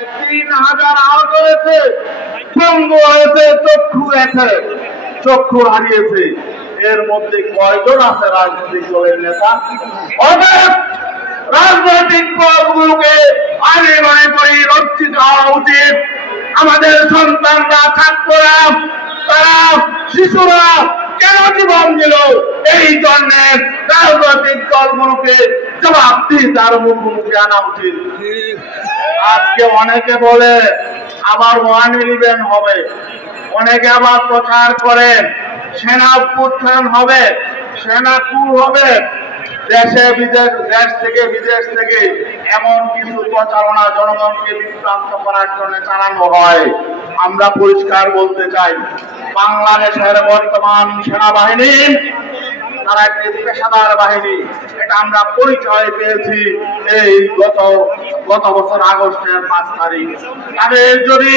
3000 আহত হয়েছে, পঙ্গু হয়েছে, চক্ষু হারিয়েছে। এর মধ্যে কয়জন আছে রাজনৈতিক দলের নেতা? অতএব রাজনৈতিক দলগুলোকে আমি মনে করি লজ্জিত হওয়া উচিত। আমাদের সন্তানরা, ছাত্ররা, তারা, শিশুরা কেন জীবন দিল, এই জন্য রাজনৈতিক দলগুলোকে জবাবদিহিতার মুখোমুখি আনা উচিত। আজকে অনেকে বলে আবার 111 হবে, অনেকে আবার প্রচার করেন সেনা অভ্যুত্থান হবে, সেনা কূপ হবে, দেশ থেকে বিদেশ থেকে এমন কিছু প্রচারণা জনগণকে বিভ্রান্ত করার জন্য চালানো হয়। আমরা পরিষ্কার বলতে চাই, বাংলাদেশের বর্তমান সেনাবাহিনী তারা একটি পেশাদার বাহিনী। এটা আমরা পরিচয় পেয়েছি এই গত বছর আগস্টের 5 তারিখ। তাদের যদি